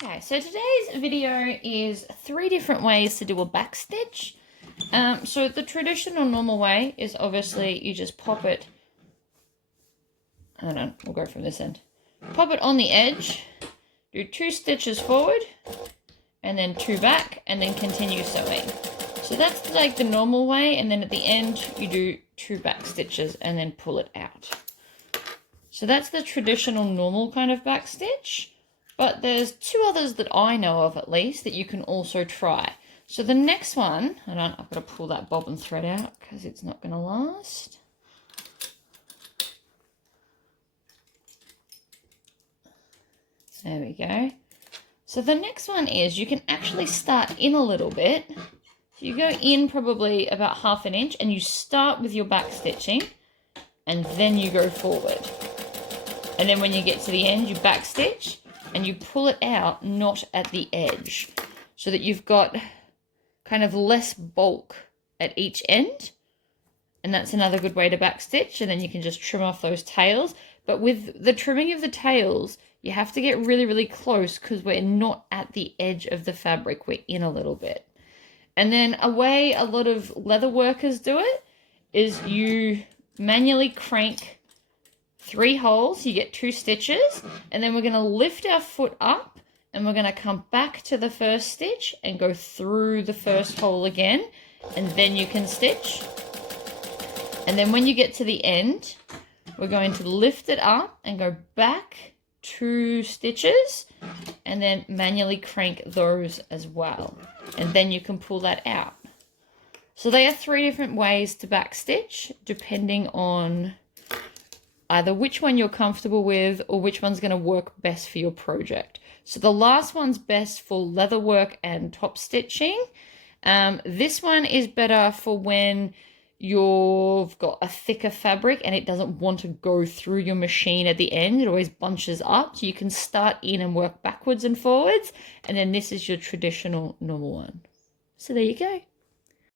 Okay, so today's video is 3 different ways to do a back stitch. So the traditional normal way is obviously you just pop it, hold on, we'll go from this end. Pop it on the edge, do 2 stitches forward, and then 2 back, and then continue sewing. So that's like the normal way, and then at the end you do 2 back stitches and then pull it out. So that's the traditional normal kind of back stitch. But there's 2 others that I know of at least that you can also try. So the next one, I've got to pull that bobbin thread out because it's not going to last. There we go. So the next one is you can actually start in a little bit. So you go in probably about 1/2 inch and you start with your back stitching and then you go forward. And then when you get to the end, you back stitch and you pull it out, not at the edge, so that you've got kind of less bulk at each end. And that's another good way to back stitch, and then you can just trim off those tails. But with the trimming of the tails, you have to get really, really close because we're not at the edge of the fabric, we're in a little bit. And then a way a lot of leather workers do it is you manually crank 3 holes, you get 2 stitches, and then we're going to lift our foot up and we're going to come back to the first stitch and go through the first hole again, and then you can stitch. And then when you get to the end, we're going to lift it up and go back 2 stitches and then manually crank those as well. And then you can pull that out. So they are 3 different ways to back stitch depending on either which one you're comfortable with or which one's going to work best for your project. So the last one's best for leather work and top stitching. This one is better for when you've got a thicker fabric and it doesn't want to go through your machine at the end. It always bunches up. So you can start in and work backwards and forwards. And then this is your traditional normal one. So there you go.